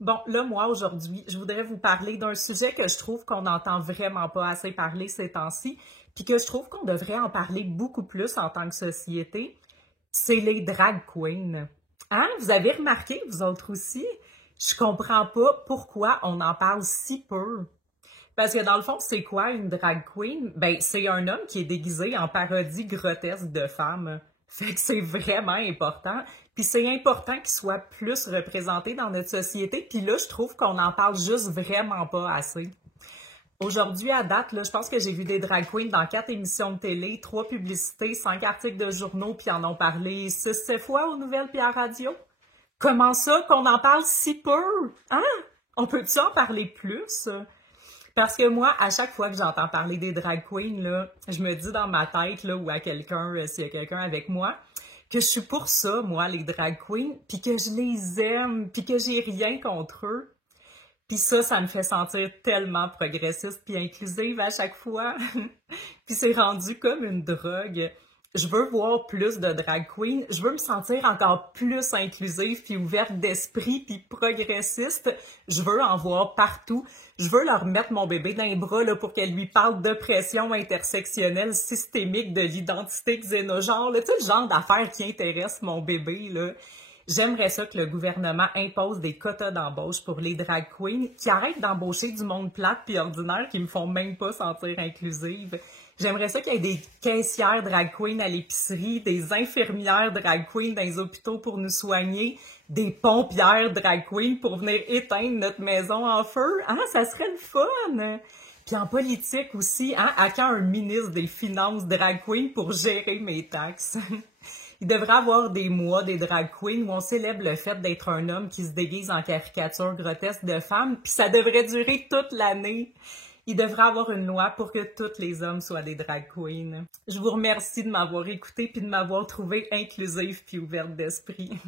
Bon, là, moi, aujourd'hui, je voudrais vous parler d'un sujet que je trouve qu'on n'entend vraiment pas assez parler ces temps-ci, puis que je trouve qu'on devrait en parler beaucoup plus en tant que société. C'est les drag queens. Hein? Vous avez remarqué, vous autres aussi? Je comprends pas pourquoi on en parle si peu. Parce que dans le fond, c'est quoi une drag queen? Ben, c'est un homme qui est déguisé en parodie grotesque de femme. Fait que c'est vraiment important. Puis c'est important qu'il soit plus représenté dans notre société. Puis là, je trouve qu'on en parle juste vraiment pas assez. Aujourd'hui, à date, là, je pense que j'ai vu des drag queens dans 4 émissions de télé, 3 publicités, 5 articles de journaux, puis en ont parlé 6-7 fois aux nouvelles puis à la radio. Comment ça qu'on en parle si peu? Hein? On peut-tu en parler plus? Parce que moi, à chaque fois que j'entends parler des drag queens, là, je me dis dans ma tête, là, ou à quelqu'un, s'il y a quelqu'un avec moi, que je suis pour ça, moi, les drag queens, puis que je les aime, puis que j'ai rien contre eux. Puis ça me fait sentir tellement progressiste puis inclusive à chaque fois. Puis c'est rendu comme une drogue. Je veux voir plus de drag queens. Je veux me sentir encore plus inclusive puis ouverte d'esprit puis progressiste. Je veux en voir partout. Je veux leur mettre mon bébé dans les bras là, pour qu'elle lui parle d'oppression intersectionnelle systémique de l'identité xénogenre. Là, tu sais, le genre d'affaires qui intéresse mon bébé, là. J'aimerais ça que le gouvernement impose des quotas d'embauche pour les drag queens, qui arrêtent d'embaucher du monde plate puis ordinaire qui me font même pas sentir inclusive. J'aimerais ça qu'il y ait des caissières drag queens à l'épicerie, des infirmières drag queens dans les hôpitaux pour nous soigner, des pompières drag queens pour venir éteindre notre maison en feu. Hein, ça serait le fun! Puis en politique aussi, hein, à quand un ministre des Finances drag queen pour gérer mes taxes? Il devrait avoir des mois des drag queens où on célèbre le fait d'être un homme qui se déguise en caricature grotesque de femme, puis ça devrait durer toute l'année. Il devrait avoir une loi pour que tous les hommes soient des drag queens. Je vous remercie de m'avoir écouté puis de m'avoir trouvé inclusive puis ouverte d'esprit.